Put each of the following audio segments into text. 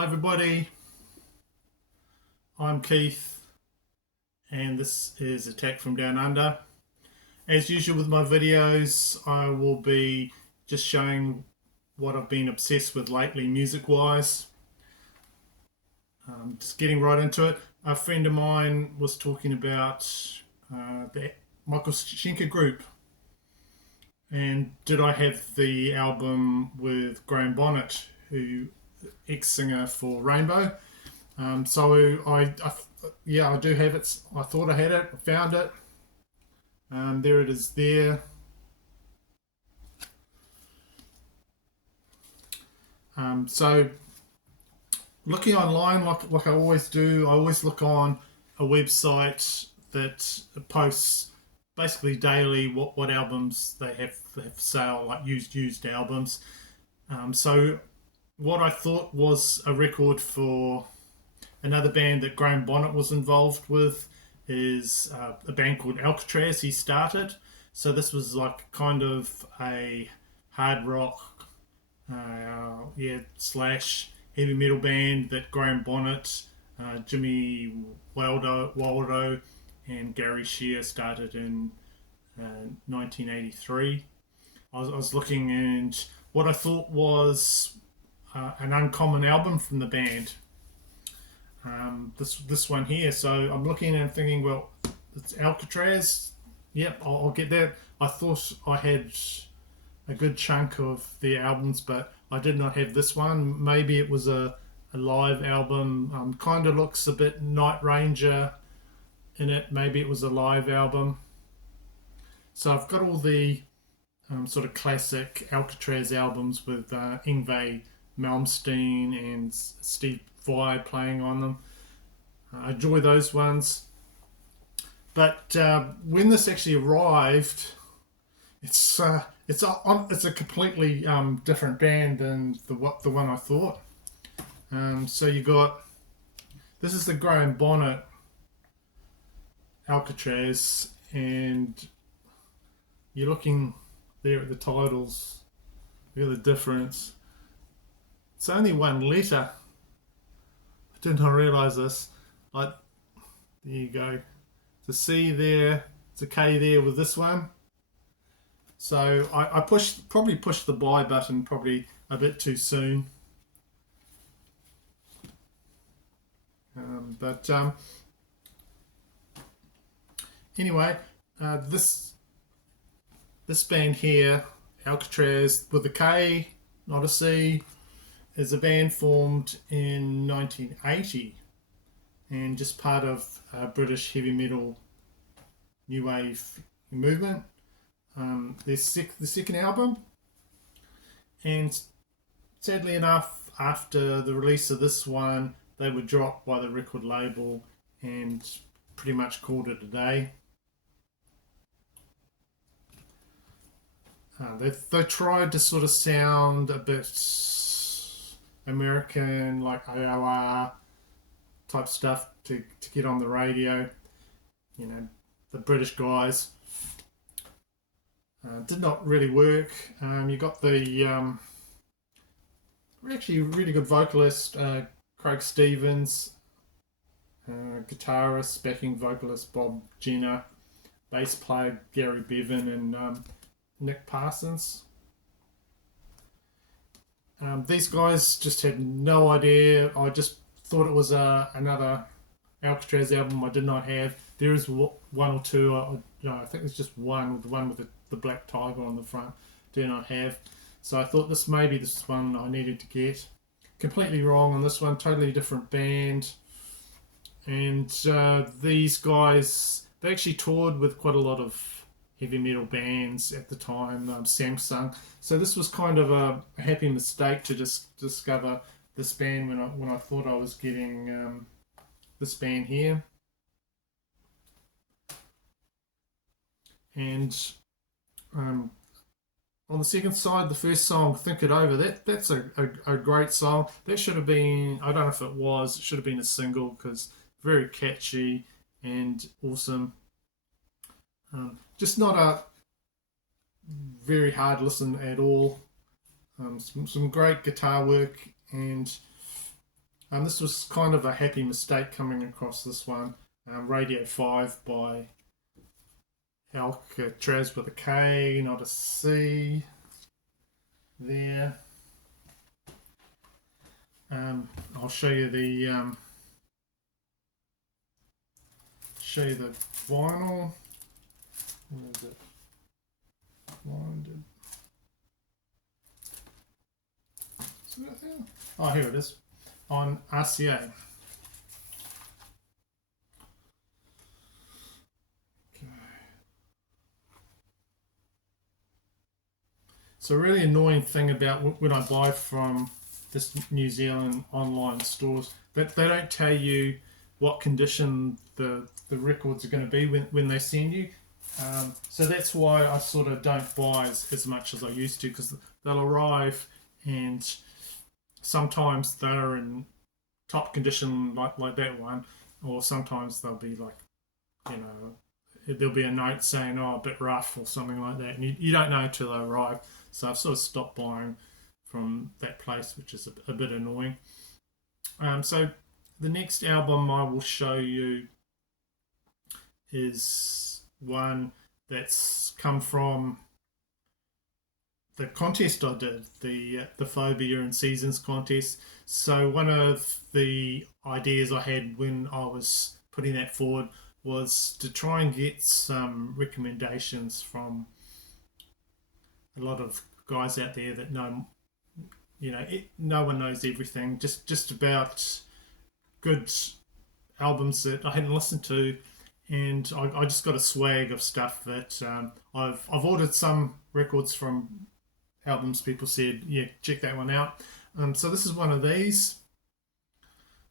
Hi everybody, I'm Keith and this is Attack from Down Under. As usual with my videos, I will be just showing what I've been obsessed with lately music wise. Just getting right into it. A friend of mine was talking about the Michael Schenker group, and did I have the album with Graham Bonnet, who ex-singer for Rainbow. Yeah, I do have it. I thought I had it. I found it. There it is there. So looking online, like I always do, I always look on a website that posts basically daily what albums they have for sale, like used albums. So what I thought was a record for another band that Graham Bonnet was involved with is a band called Alcatrazz. He started, so this was like kind of a hard rock, slash heavy metal band that Graham Bonnet, Jimmy Waldo, and Gary Shear started in 1983. I was looking, and what I thought was an uncommon album from the band. This one here. So I'm looking and thinking, well, it's Alcatrazz. Yep, I'll get that. I thought I had a good chunk of their albums, but I did not have this one. Maybe it was a live album. Kind of looks a bit Night Ranger in it. Maybe it was a live album. So I've got all the sort of classic Alcatrazz albums with Yngwie Malmsteen and Steve Vai playing on them. I enjoy those ones. But when this actually arrived, it's a completely different band than the one I thought. So you got, this is the Graham Bonnet Alcatrazz, and you're looking there at the titles. Look at the difference. It's only one letter. I did not realise this. Like, there you go. It's a C there. It's a K there with this one. So I probably pushed the buy button probably a bit too soon. Anyway, this band here, Alcatrazz with a K, not a C, is a band formed in 1980 and just part of British heavy metal new wave movement. The second album, and sadly enough, after the release of this one, they were dropped by the record label and pretty much called it a day. They tried to sort of sound a bit American, like AOR type stuff to get on the radio. You know, the British guys. Did not really work. You got the actually really good vocalist, Craig Stevens, guitarist, backing vocalist Bob Jenner, bass player Gary Bevan, and Nick Parsons. These guys just had no idea. I just thought it was another Alcatrazz album I did not have. There is one or two. I think there's just one, the one with the black tiger on the front. Do not have. So I thought this is one I needed to get. Completely wrong on this one. Totally different band. And these guys, they actually toured with quite a lot of heavy metal bands at the time, Samsung. So this was kind of a happy mistake to just discover this band when I thought I was getting this band here. And on the second side, the first song, Think It Over, that's a great song. That should have been, I don't know if it should have been a single, because very catchy and awesome. Just not a very hard listen at all. Some great guitar work, and This was kind of a happy mistake coming across this one. Radio 5 by Alkatrazz with a K, not a C. There. I'll show you the vinyl. Where is it? Blinded. Is it there? Oh, here it is. On RCA. So a really annoying thing about when I buy from this New Zealand online stores, that they don't tell you what condition the records are going to be when they send you. So that's why I sort of don't buy as much as I used to, because they'll arrive and sometimes they're in top condition like that one, or sometimes they'll be like, you know, there'll be a note saying, oh, a bit rough or something like that, and you don't know until they arrive. So I've sort of stopped buying from that place, which is a bit annoying. So the next album I will show you is one that's come from the contest I did, the Phobia and Seasons contest. So one of the ideas I had when I was putting that forward was to try and get some recommendations from a lot of guys out there that know, no one knows everything, just about good albums that I hadn't listened to, and I just got a swag of stuff that I've ordered some records from albums people said, yeah, check that one out. So this is one of these.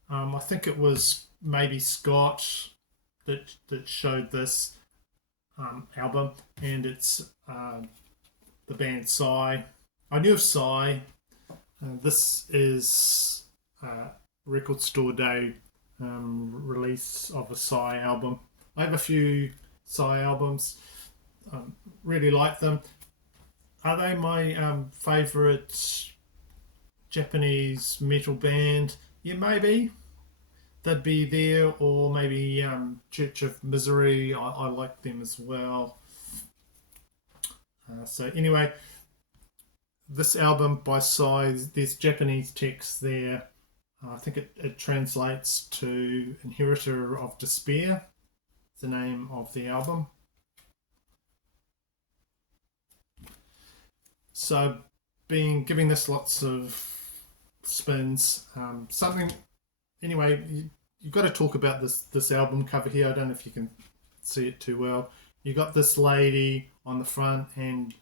I think it was maybe Scott that showed this album, and it's the band Sigh. I knew of Sigh. This is Record Store Day release of a Sigh album. I have a few Sigh albums. Really like them. Are they my favourite Japanese metal band? Yeah, maybe. They'd be there, or maybe Church of Misery. I like them as well. So anyway, this album by Sigh, there's Japanese text there. I think it translates to Inheritor of Despair. It's the name of the album. So giving this lots of spins. Anyway, you've got to talk about this album cover here. I don't know if you can see it too well. You got this lady on the front, and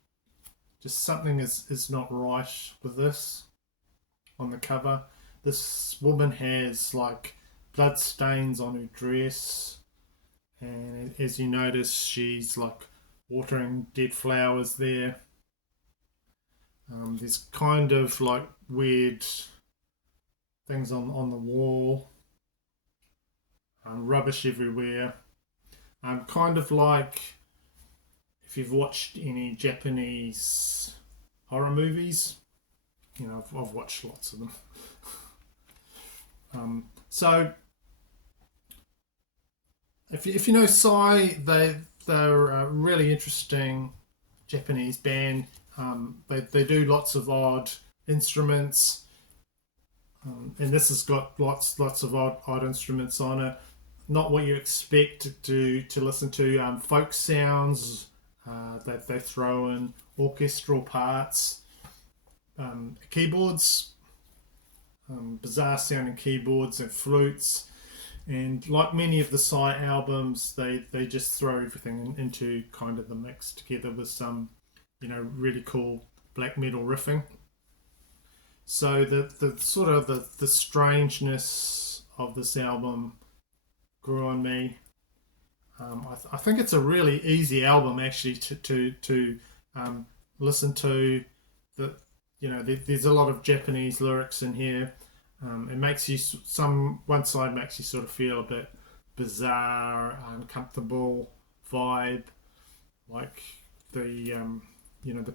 just something is not right with this on the cover. This woman has like blood stains on her dress, and as you notice, she's like watering dead flowers there. There's kind of like weird things on the wall, rubbish everywhere. Kind of like if you've watched any Japanese horror movies, I've watched lots of them. So if you know Sigh, they're a really interesting Japanese band. They do lots of odd instruments, and this has got lots of odd instruments on it. Not what you expect to listen to. Folk sounds. They throw in orchestral parts, keyboards, bizarre sounding keyboards and flutes. And like many of the Sigh albums, they just throw everything into kind of the mix together with some, really cool black metal riffing. So the sort of the strangeness of this album grew on me. I think it's a really easy album actually to listen to. There's a lot of Japanese lyrics in here. It makes you one side makes you sort of feel a bit bizarre, uncomfortable vibe, like the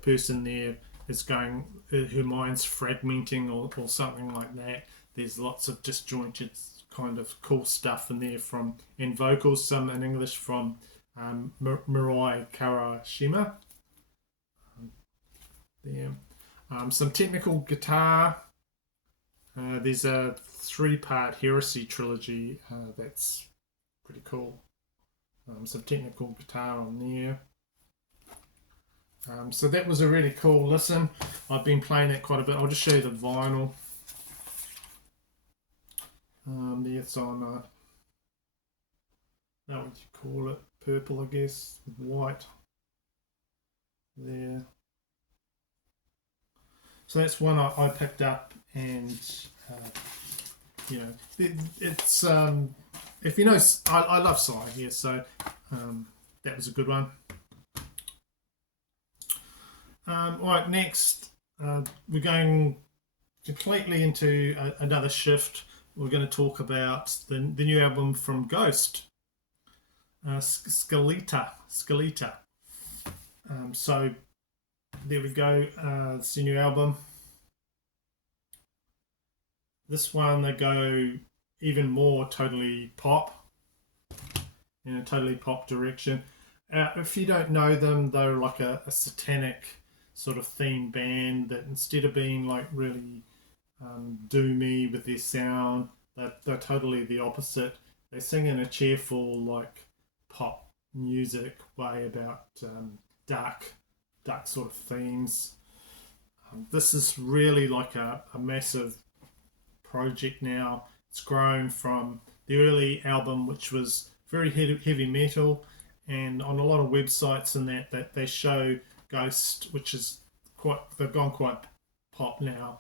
person there is going, her mind's fragmenting or something like that. there's lots of disjointed kind of cool stuff in there from and vocals, some in English from Mirai Karashima. There. Some technical guitar. There's a 3-part Heresy trilogy that's pretty cool. Some technical guitar on there. So that was a really cool listen. I've been playing it quite a bit. I'll just show you the vinyl. It's on, what would you call it? Purple, I guess, with white. There. So that's one I picked up, and it's if you know, I love Sigh here, so that was a good one. All right, next we're going completely into another shift. We're going to talk about the new album from Ghost, Skeleta. So there we go. It's a new album. This one they go even more totally pop, in a totally pop direction. If you don't know them, they're like a satanic sort of theme band that instead of being like really doomy with their sound, they're totally the opposite. They sing in a cheerful like pop music way about dark sort of themes. This is really like a massive project now. It's grown from the early album, which was very heavy metal, and on a lot of websites and that they show Ghost, which is they've gone quite pop now,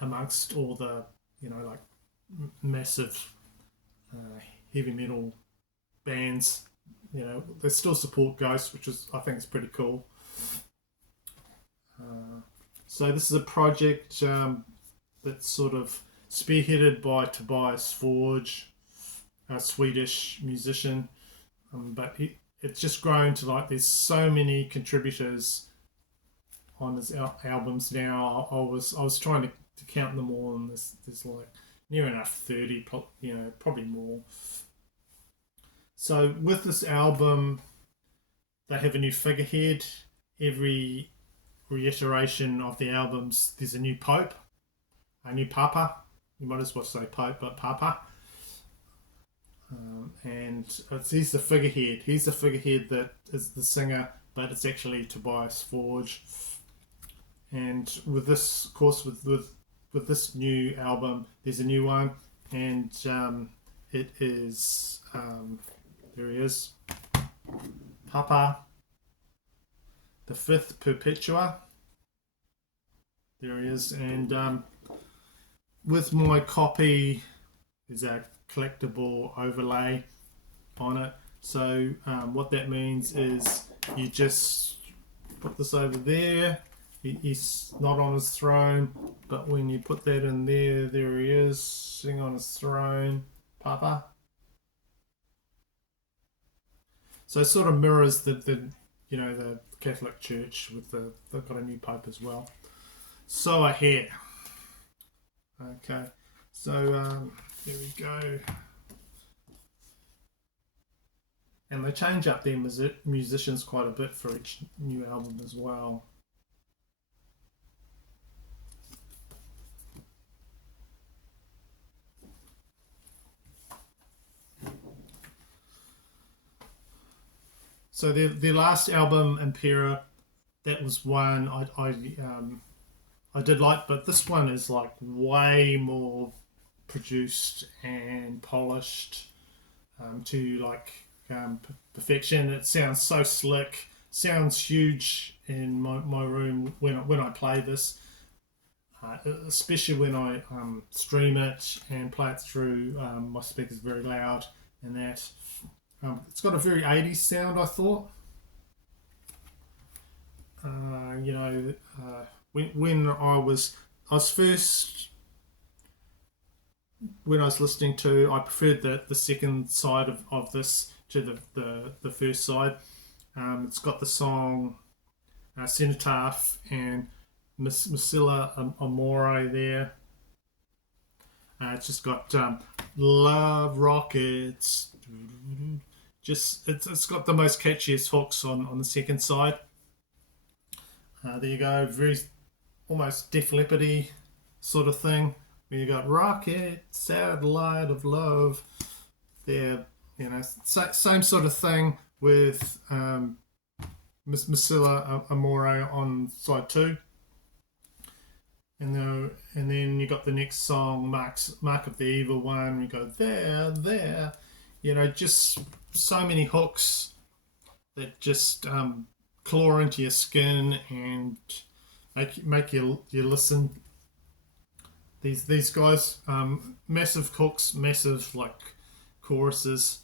amongst all the like massive heavy metal bands. They still support Ghost, which I think is pretty cool. So this is a project that's sort of spearheaded by Tobias Forge, a Swedish musician, but it's just grown to like there's so many contributors on his albums now. I was trying to count them all, and there's like near enough 30, probably more. So with this album, they have a new figurehead. Every reiteration of the albums, there's a new pope, a new papa. You might as well say pope, but papa. And he's the figurehead. He's the figurehead that is the singer, but it's actually Tobias Forge. And with this, of course, with this new album, there's a new one, and it is there he is, Papa, the fifth Perpetua. There he is, and with my copy, there's a collectible overlay on it. So what that means is you just put this over there. He's not on his throne, but when you put that in there, there he is, sitting on his throne, Papa. So it sort of mirrors the Catholic Church with they've got a new Pope as well. So a hair. Okay, so there we go. And they change up their musicians quite a bit for each new album as well. So their last album, Impera, that was one I did like, but this one is like way more produced and polished to like perfection. It sounds so slick, sounds huge in my room when I play this, especially when I stream it and play it through my speakers very loud and that. It's got a very 80s sound, I thought. When I was listening to, I preferred the second side of this to the first side. It's got the song Cenotaph and Missilla Amore there. It's just got love rockets. Just it's got the most catchiest hooks on the second side. There you go, very almost Def Leppard-y sort of thing. Where you got rocket, satellite of love. There, same sort of thing with Miss Missilla Amore on side two. And then you got the next song, Mark of the Evil One. You go there. Just so many hooks that just claw into your skin and make you listen. These guys, massive hooks, massive choruses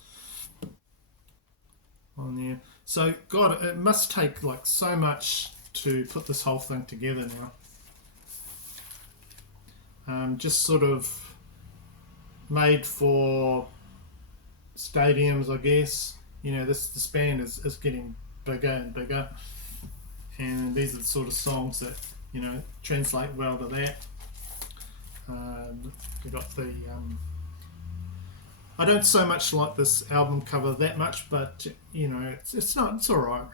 on there. So God, it must take so much to put this whole thing together now. Just sort of made for stadiums, I guess. This band is getting bigger and bigger, and these are the sort of songs that translate well to that. We got the. I don't so much like this album cover that much, but it's all right.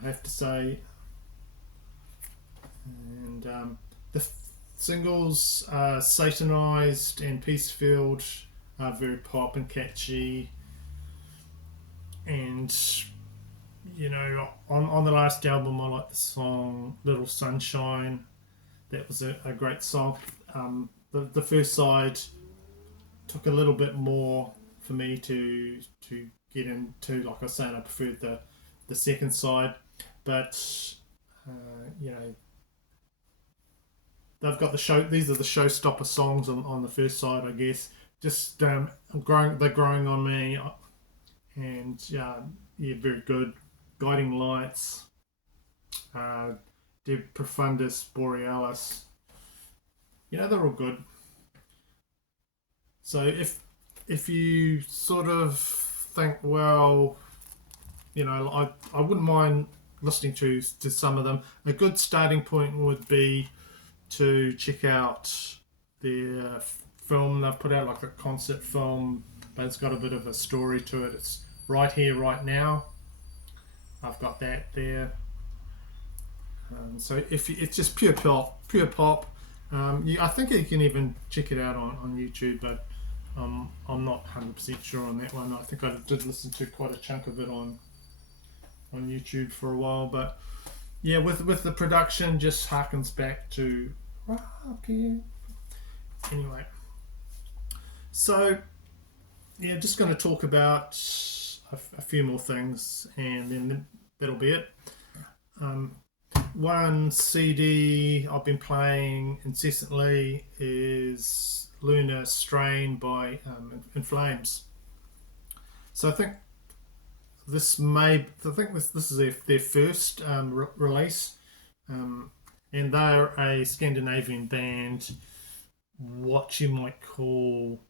I have to say, and the singles Satanized and Peacefield are very pop and catchy, and on the last album I like the song Little Sunshine. That was a great song. The first side took a little bit more for me to get into. Like I was saying, I preferred the second side, but they've got the show. These are the showstopper songs on the first side, I guess. Just they're growing on me, and very good. Guiding Lights, De Profundis Borealis. They're all good. So if you sort of think, well, I wouldn't mind listening to some of them. A good starting point would be to check out their film. They've put out a concert film, but it's got a bit of a story to it. It's Right Here, Right Now. I've got that there. So if it's just pure pop. I think you can even check it out on YouTube, but I'm not 100% sure on that one. I think I did listen to quite a chunk of it on YouTube for a while, but yeah, with the production, just harkens back to Rocky. Anyway, so yeah, just going to talk about a few more things, and then that'll be it. One CD I've been playing incessantly is Lunar Strain by In Flames. So I think this is their first release, and they're a Scandinavian band. What you might call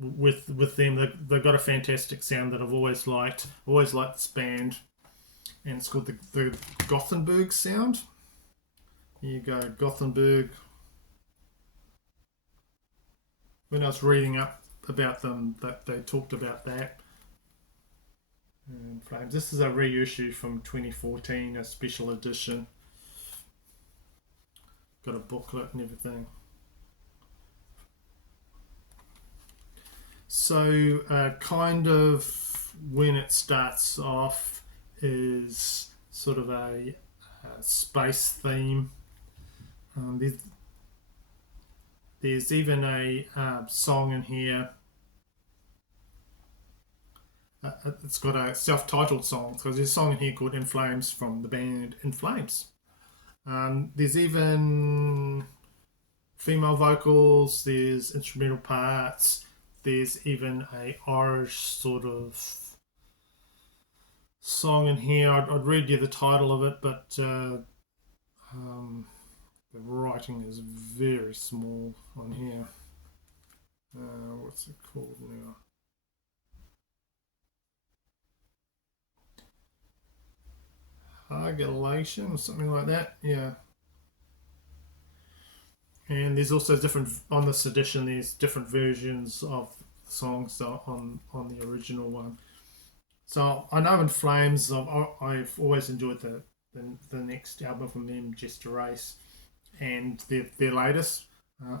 with them, they've got a fantastic sound that I've always liked. Always liked this band. And it's called the Gothenburg sound. Here you go, Gothenburg. When I was reading up about them, that they talked about that. And Flames. This is a reissue from 2014, a special edition. Got a booklet and everything. So, kind of when it starts off is sort of a space theme. There's even a song in here. It's got a self-titled song. So there's a song in here called In Flames from the band In Flames. There's even female vocals, there's instrumental parts, there's even a Irish sort of song in here. I'd read you the title of it, but the writing is very small on here. What's it called now? Hargulation or something like that. Yeah. And there's also different on this edition. There's different versions of songs on the original one. So I know In Flames, I've always enjoyed the next album from them, Just a Race, and their latest.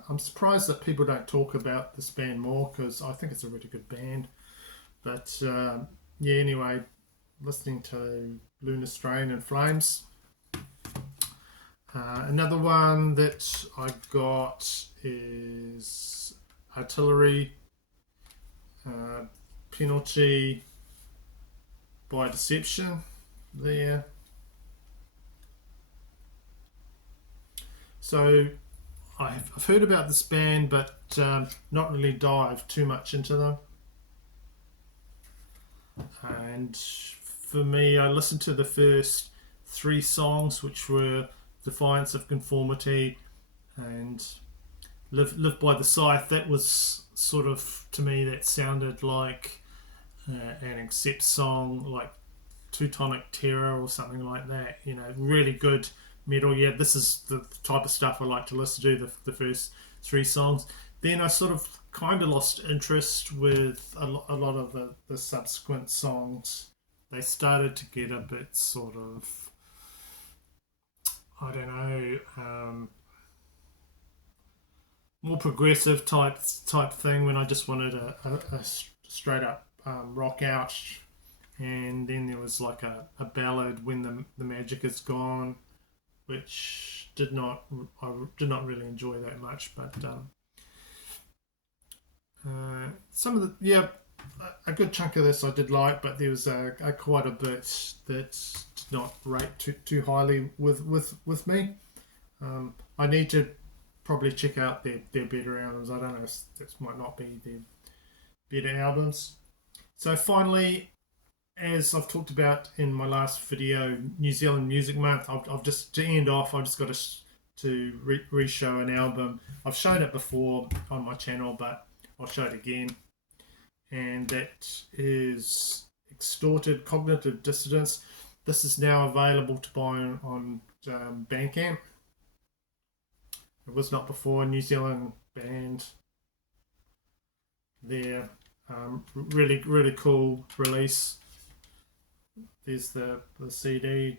I'm surprised that people don't talk about this band more because I think it's a really good band. But yeah, anyway, listening to Lunar Strain and Flames. Another one that I got is Artillery, Penalty by Deception there. So I've heard about this band, but not really dived too much into them. And for me, I listened to the first 3 songs, which were Defiance of Conformity and Live by the Scythe. That was sort of, to me, that sounded like an Accept song, like Teutonic Terror or something like that. You know, really good metal. Yeah, this is the type of stuff I like to listen to, the first 3 songs. Then I sort of kind of lost interest with a lot of the subsequent songs. They started to get a bit sort of, I don't know, more progressive type thing, when I just wanted a straight up rock out. And then there was like a ballad, When the Magic Is Gone, which I did not really enjoy that much. But some of a good chunk of this I did like, but there was quite a bit that did not rate too highly with me. I need to probably check out their better albums. I don't know, this might not be their better albums. So finally, as I've talked about in my last video, New Zealand Music Month, I've just, to end off, I've just got to re-show an album. I've shown it before on my channel, but I'll show it again. And that is Extorted Cognitive Dissonance. This is now available to buy on Bandcamp. It was not before. New Zealand band there. Really cool release. There's the CD.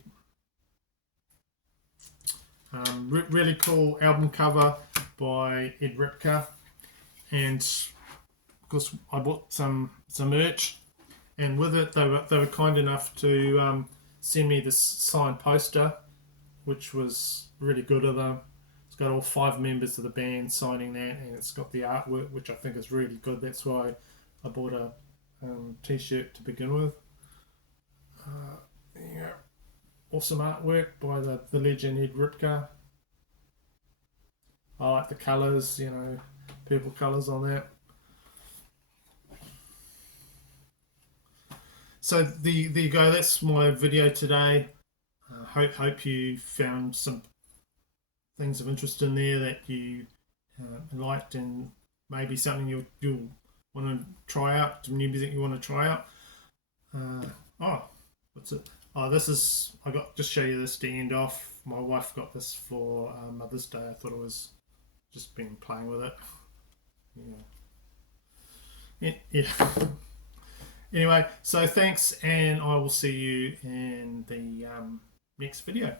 Really cool album cover by Ed Ripka. And of course I bought some merch, and with it they were kind enough to send me this signed poster, which was really good of them. It's got all 5 members of the band signing that, and it's got the artwork, which I think is really good. That's why I bought a t-shirt to begin with. Yeah, awesome artwork by the legend Ed Ripka. I like the colours, you know, purple colours on that. So there you go. That's my video today. Hope you found some things of interest in there that you liked, and maybe something you'll want to try out, some new music you want to try out. What's it? This is, I got, just show you this to end off. My wife got this for Mother's Day. I thought it was just been playing with it. Yeah. Anyway, so thanks, and I will see you in the next video.